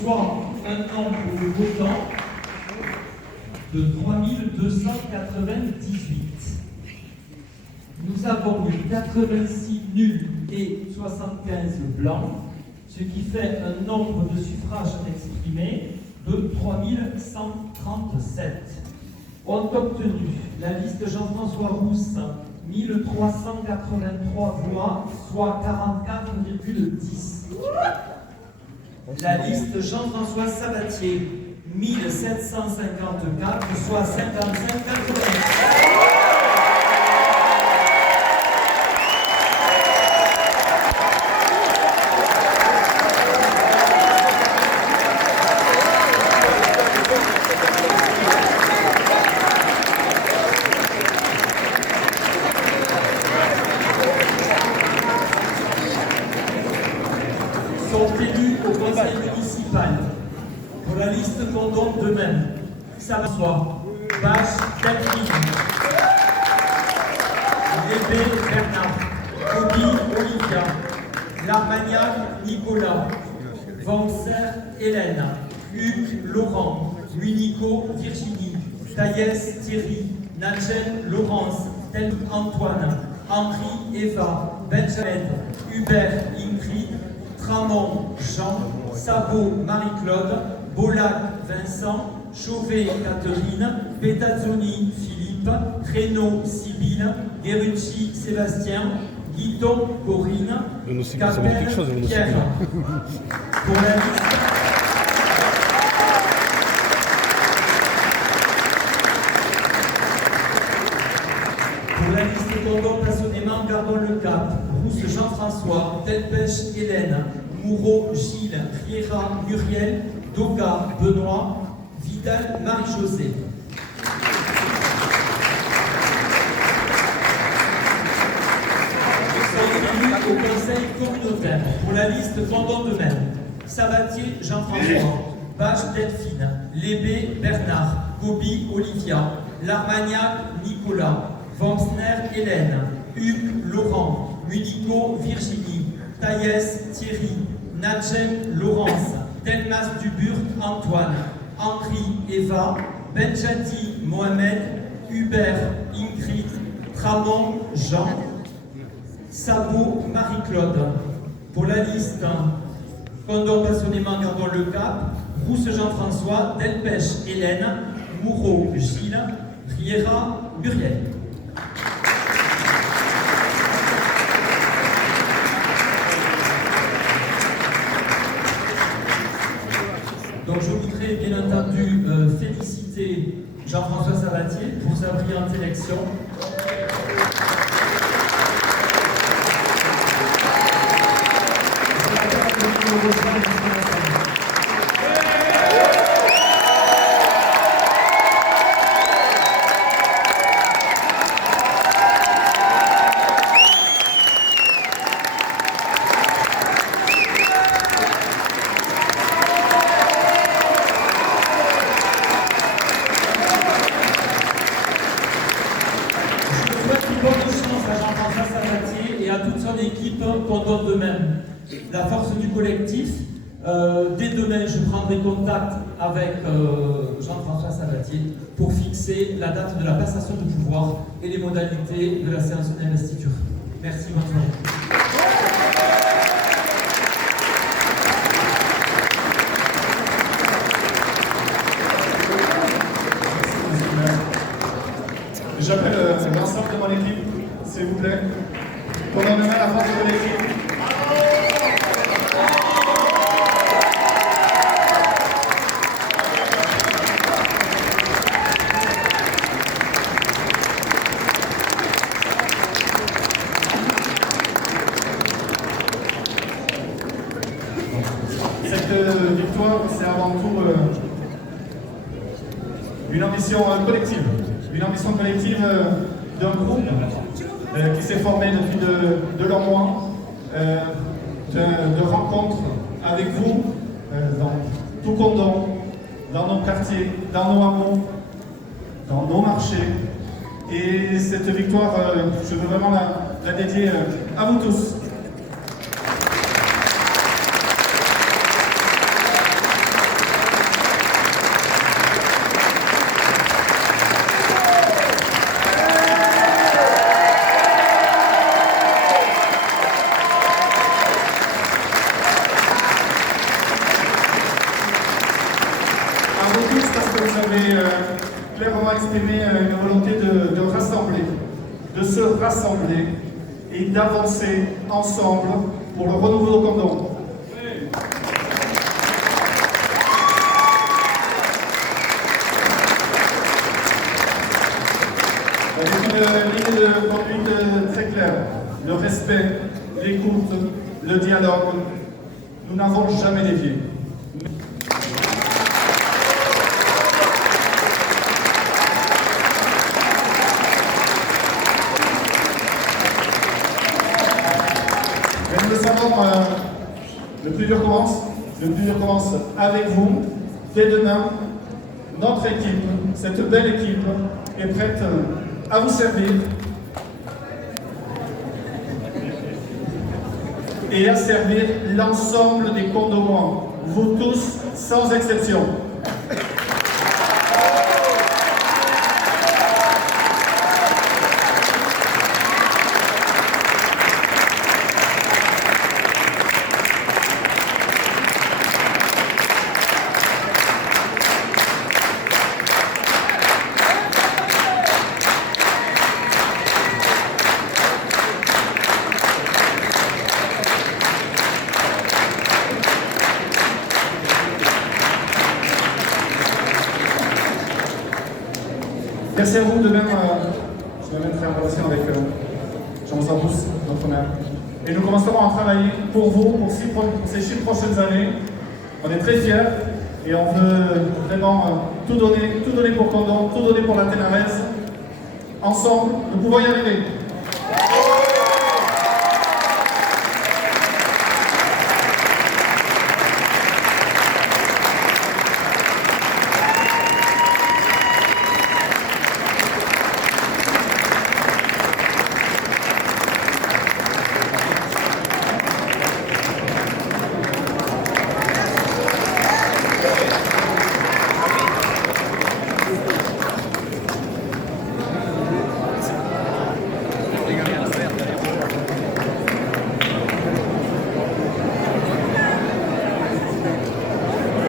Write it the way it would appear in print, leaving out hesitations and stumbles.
soit un nombre de votants de 3298. Nous avons eu 86 nuls et 75 blancs, ce qui fait un nombre de suffrages exprimés de 3137. Ont obtenu la liste Jean-François Rousse 1383 voix, soit 44,10. La liste Jean-François Sabatier 1754, soit 55,80. Sont élus au conseil municipal pour la liste Condom de même. Saint-François, Bache, Delphine, Lébé, Bernard, Kobi, Olivia, Larmagnac, Nicolas, Vancer, Hélène, Hugues, Laurent, Munico, Virginie, Taïès, Thierry, Nadjen, Laurence, Tel, Antoine, Henri, Eva, Benjamin, Hubert, Ingrid, Tramont, Jean, Sabot, Marie-Claude, Bolac, Vincent, Chauvet, Catherine, Petazzoni, Philippe, Reynaud, Sybille, Guerrucci, Sébastien, Guiton, Corinne, Capelle, Pierre. Pour la liste Condom, passionnément, gardons le cap. Rousse, Jean-François, Delpech, Hélène, Moureau, Gilles, Riera, Muriel, Doga, Benoît, Vidal, Marie-Josée. Sont élus au conseil communautaire pour la liste Condom de même. Sabatier, Jean-François, Bache, Delphine, Lébé, Bernard, Gobi, Olivia, Larmagnac, Nicolas, Vamsner, Hélène, Hugues, Laurent, Munico, Virginie, Taïès, Thierry, Nadjem, Laurence, Delmas Dubur, Antoine, Henri, Eva, Benjati, Mohamed, Hubert, Ingrid, Tramont, Jean, Sabot, Marie-Claude. Pour la liste Condom, passionnément, gardons le cap. Rousse, Jean-François, Delpech, Hélène, Moureau, Gilles, Riera, Muriel. Donc je voudrais bien entendu féliciter Jean-François Sabatier pour sa brillante élection. Toute son équipe Condom de même. La force du collectif. Dès demain, je prendrai contact avec Jean-François Sabatier pour fixer la date de la passation de pouvoir et les modalités de la séance d'investiture. Merci, bonne soirée. J'appelle l'ensemble de mon équipe, s'il vous plaît. Condom de même, la force de l'équipe. Cette victoire, c'est avant tout une ambition collective. Une ambition collective d'un groupe qui s'est formé depuis de longs mois, de rencontres avec vous, dans tout Condom, dans nos quartiers, dans nos hameaux, dans nos marchés. Et cette victoire, je veux vraiment la dédier à vous tous. vous avez clairement exprimé une volonté de rassembler, de se rassembler et d'avancer ensemble pour le renouveau de Condom. Avec une ligne de conduite très claire, le respect, l'écoute, le dialogue, nous n'avons jamais dévié. Mais nous le savons, le plus dur commence. Le plus dur commence avec vous. Dès demain, notre équipe, cette belle équipe, est prête à vous servir et à servir l'ensemble des condomois, vous tous, sans exception. Merci à vous de même. Je vais même faire une relation avec Jean-François Rousse, notre maire. Et nous commencerons à travailler pour vous, pour ces 6 prochaines années. On est très fiers et on veut vraiment tout donner pour Condom, tout donner pour la Ténarèse. Ensemble, nous pouvons y arriver.